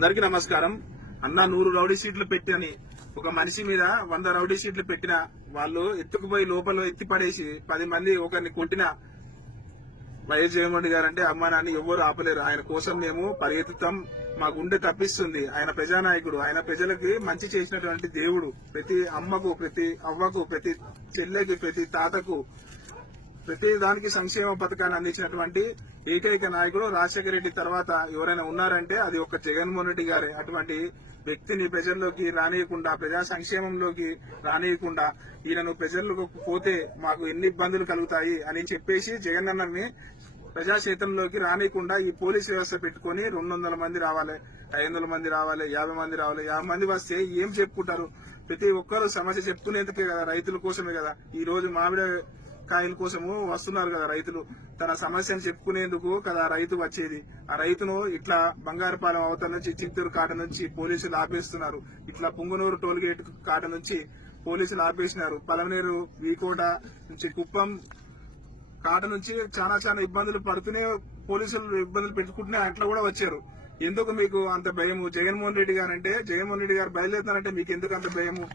అందరికీ నమస్కారం. అన్న 100 రౌడీ షీట్లు పెట్టని ఒక మనిషి మీద 100 రౌడీ షీట్లు పెట్టిన వాళ్ళు ఎత్తుకుపోయి లోపల ఎత్తి పడేసి 10 మంది ఒకరిని కొట్టిన వైఎస్ జగన్మోహన్ రెడ్డి గారంటే అమ్మానాన్ని ఎవ్వరు ఆపలేరు. ఆయన కోసం మేము పరిగెత్తుతాం. మా గుండె తప్పిస్తుంది. ఆయన ప్రజానాయకుడు, ఆయన ప్రజలకి మంచి చేసినటువంటి దేవుడు. ప్రతి అమ్మకు, ప్రతి అవ్వకు, ప్రతి చెల్లెకి, ప్రతి తాతకు, ప్రతి దానికి సంక్షేమ పథకాన్ని అందించినటువంటి ఏకైక నాయకుడు రాజశేఖర రెడ్డి తర్వాత ఎవరైనా ఉన్నారంటే అది ఒక జగన్మోహన్ రెడ్డి గారే. అటువంటి వ్యక్తిని ప్రజల్లోకి రానియకుండా, ప్రజా సంక్షేమంలోకి రానియకుండా, ఈయనను ప్రజల్లోకి పోతే మాకు ఎన్ని ఇబ్బందులు కలుగుతాయి అని చెప్పేసి జగన్ అన్నని ప్రజాక్షేత్రంలోకి రానియకుండా ఈ పోలీస్ వ్యవస్థ పెట్టుకుని 200 మంది రావాలి, 500 మంది రావాలి, 50 మంది రావాలి. 50 మంది వస్తే ఏం చెప్పుకుంటారు? ప్రతి ఒక్కరు సమస్య చెప్పుకునేందుకే కదా, రైతుల కోసమే కదా. ఈ రోజు మామిడి కాయల కోసము వస్తున్నారు కదా రైతులు. తన సమస్యను చెప్పుకునేందుకు కదా రైతు వచ్చేది. ఆ రైతును ఇట్లా బంగారుపాలెం అవతల నుంచి, చిత్తూరు కాట నుంచి పోలీసులు ఆపేస్తున్నారు. ఇట్లా పుంగనూరు టోల్గేట్ కాట నుంచి పోలీసులు ఆపేసినారు. పలమనేరు, వీకోట నుంచి, కుప్పం కాట నుంచి చాలా ఇబ్బందులు పడుతూనే పోలీసులు ఇబ్బందులు పెట్టుకుంటూనే అట్లా కూడా వచ్చారు. ఎందుకు మీకు అంత భయము? జగన్మోహన్ రెడ్డి గారంటే, జగన్మోహన్ రెడ్డి గారు బయలుదేరుతారంటే మీకు ఎందుకు అంత భయము?